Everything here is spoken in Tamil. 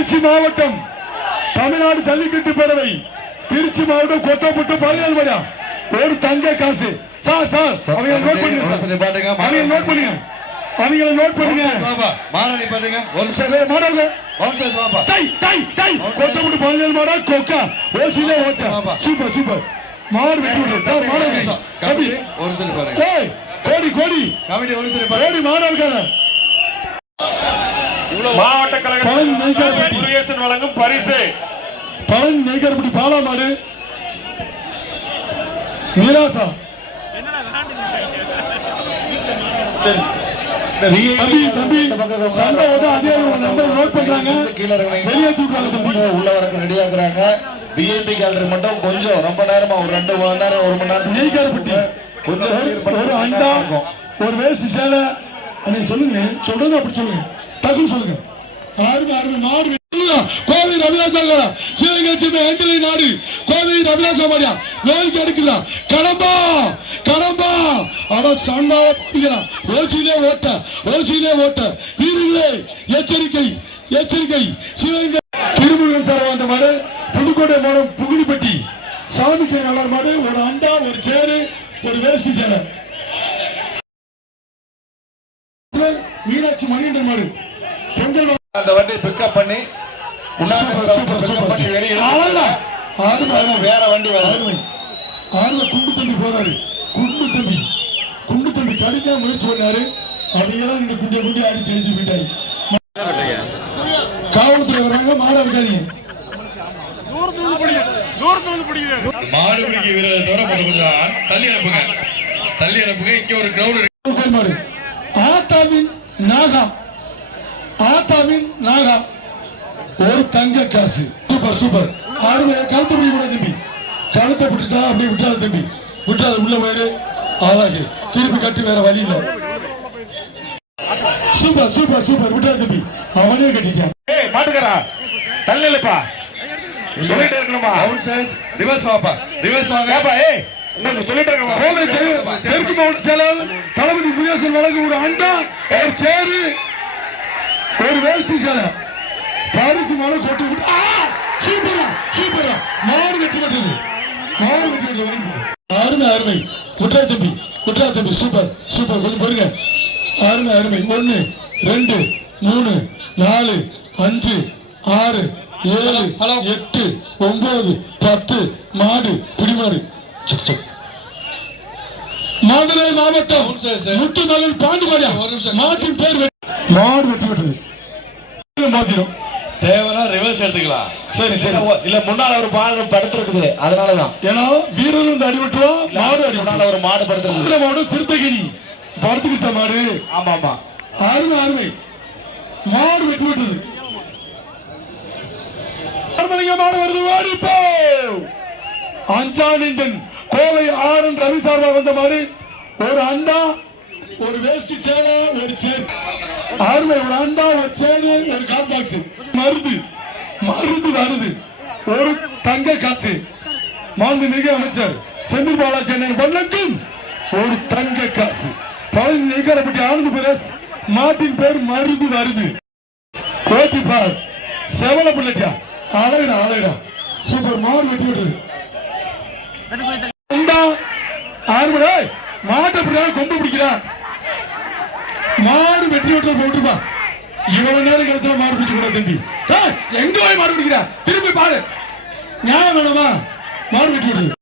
திருச்சி மாவட்டம் தமிழ்நாடு ஜல்லிக்கட்டு பேரவை திருச்சி மாவட்டம் கொட்டப்பட்டு பதினேழு மணியா? ஒரு தங்க காசு. சார் சார் அவங்க நோட் பண்ணுங்க சார். அவங்க நோட் பண்ணுங்க. அவங்கள நோட் பண்ணுங்க. மாநாடி பாட்டுங்க ஒரு சரி மாணவங்க டை டை டை கொட்டப்பட்டு பதினேழு மாடா கொக்கா. ஓசிலே ஓட்ட. Super super. மாடு வெட்டி விடுறது சார் மாணவங்க கபி ஒரு சொல்லி பாருங்க கோடி கோடி. கமிட்டி ஒரு சொல்லி கோடி மாணவர்கள் மாவட்ட கழகம் வழங்கும் பரிசு. பழனி நெய்கரப்பட்டி பாலா மாடு நிராசா சரி. தம்பி தம்பி சண்டை வந்து அதே நம்பர் நோட் பண்றாங்க. வெளியேற்றி விடுறாங்க தம்பி. உள்ள வரக்கு ரெடியா இருக்கிறாங்க. விஐபி கேலரி மட்டும் கொஞ்சம் ரொம்ப நேரமா ஒரு ரெண்டு மணி நேரம் ஒரு மணி நேரம் கொஞ்சம் ஒரு- அண்டா ஒரு சேலை. நீங்க சொல்லுங்க சொல்றது அப்படி சொல்லுங்க. டக்குன்னு சொல்லுங்க. அருமை அருமை நாடு வெட்டுங்க. கோவை ரவிராஜாங்க சிவகங்கை ஏண்டலி நாடு. கோவை ரவிராஜா மாடியா நோய்க்கு எடுக்குதா கடம்பா கடம்பா. அட சண்டால பாருங்களா ஓசியிலே ஓட்ட ஓசியிலே ஓட்ட. வீரர்களே எச்சரிக்கை எச்சரிக்கை. சிவகங்கை. திருமுருகன் சார் வந்த மாடு புதுக்கோட்டை மாடம் புகுனிப்பட்டி சாமிக்கு நல்ல மாடு ஒரு அண்டா ஒரு சேரு ஒரு வேஷ்டி சேலை. மீனாட்சி மணியன் மாடு. அந்த வண்டி பிக்கப் பண்ணி. வேற வண்டி வர அருமை. அருமை, குண்டு தம்பி போறாரு. குண்டு தம்பி. குண்டு தம்பி கடுமையா முயற்சி பண்ணாரு. அப்படியெல்லாம் இந்த குண்டிய குண்டிய ஆடி ஜெயிச்சு போயிட்டாரு. காவல்துறை வர்றாங்க. மாட இருக்காதீங்க மாடு பிடிக்க வீரரை தவிர கொஞ்சம் தள்ளி அனுப்புங்க. தள்ளி அனுப்புங்க. இங்க ஒரு கிரௌண்ட் ஆத்தாவின் நாகா. ஆத்தாவின் நாகா. ஒரு தங்க காசு. Super super. அருமை கழுத்தை பிடி கூட தம்பி. கழுத்தை பிடிச்சா அப்படியே விட்டாது தம்பி. விட்டாது உள்ள போயிரு. அழகு. திருப்பி கட்டி வேற வழி இல்ல. Super super super. விட்டாது தம்பி. அவனே கட்டிட்டான் ஏய் மாட்டுக்கறா தள்ளலப்பா. சொல்லிட்டு இருக்கணுமா? அவுட் சைஸ் ரிவர்ஸ் வாப்பா. ரிவர்ஸ் வாங்க. ஏப்பா ஏய் சொல்லிட்டு தெற்கு மாவட்ட செயலாளர் தளபதி முருகேசன் வழங்க ஒரு அண்டா ஒரு சேரு. ஒரு வேஷ்டி சேலை. பரிசு மேல கொட்டி விட்டு ஆ! சூப்பரா சூப்பரா மாடு வெட்டி விட்டது மாடு வெட்டி விட்டது அருமை அருமை. குட்ரா தம்பி குட்ரா தம்பி சூப்பர் சூப்பர். கொஞ்சம் பாருங்க அருமை அருமை. ஒன்னு ரெண்டு மூணு நாலு அஞ்சு ஆறு ஏழு எட்டு ஒன்பது பத்து மாடு பிடிமாடு. மதுரை மாவட்டம். முத்துமகள் பாண்டிபாடியா. மாட்டின் பேர் வெட்டி- மாடு வெட்டி விட்டது மாத்திரம் தேவைன்னா ரிவர்ஸ் எடுத்துக்கலாம். சரி சரி. இல்ல முன்னால ஒரு மாடு படுத்துருக்குது. அதனாலதான். ஏன்னா வீரர் வந்து அடிபட்டுவா மாடு அடிபட்டா முன்னால ஒரு மாடு படுத்துருக்கு மதுரை மாவட்டம் சிறுத்தகிரி படுத்துக்கிச்சா மாடு? ஆமா ஆமா அருமை அருமை. மாடு வெட்டி விட்டது மாடு வருது ஓடி போ அஞ்சானிந்தன் கோவை ஆரன் ரவி சார்பா வந்த மாதிரி ஒரு அண்டா ஒரு வேஷ்டி சேலை ஒரு சேர் அருமை ஒரு அண்டா ஒரு சேரு ஒரு கால் பாக்ஸ் மருது மருது வருது. ஒரு தங்க காசு. மாண்புமிகு அமைச்சர் செந்தில் பாலாஜி அண்ணன் பண்ணக்கும் ஒரு தங்க காசு. பழனி நெய்க்காரப்பட்டி ஆனந்த பிரஸ் மாட்டின் பேர் மருது வருது. ஓட்டி பார். செவல பிள்ளைக்கா. அழகுடா அழகுடா சூப்பர் மாடு வெட்டி விடுறது உண்டா? மாட்டை பிடிக்கிறான் கொண்டு பிடிக்கிறான் மாடு வெற்றி விட்டு போட்டுப்பா இவ்வளவு நேரம் கழிச்சா மாடு பிடிக்க கூடாது தம்பி. எங்க போய் மாடு பிடிக்கிறா? திரும்பி பாரு. நியாயம் வேணுமா? மாடு வெட்டி விடுறது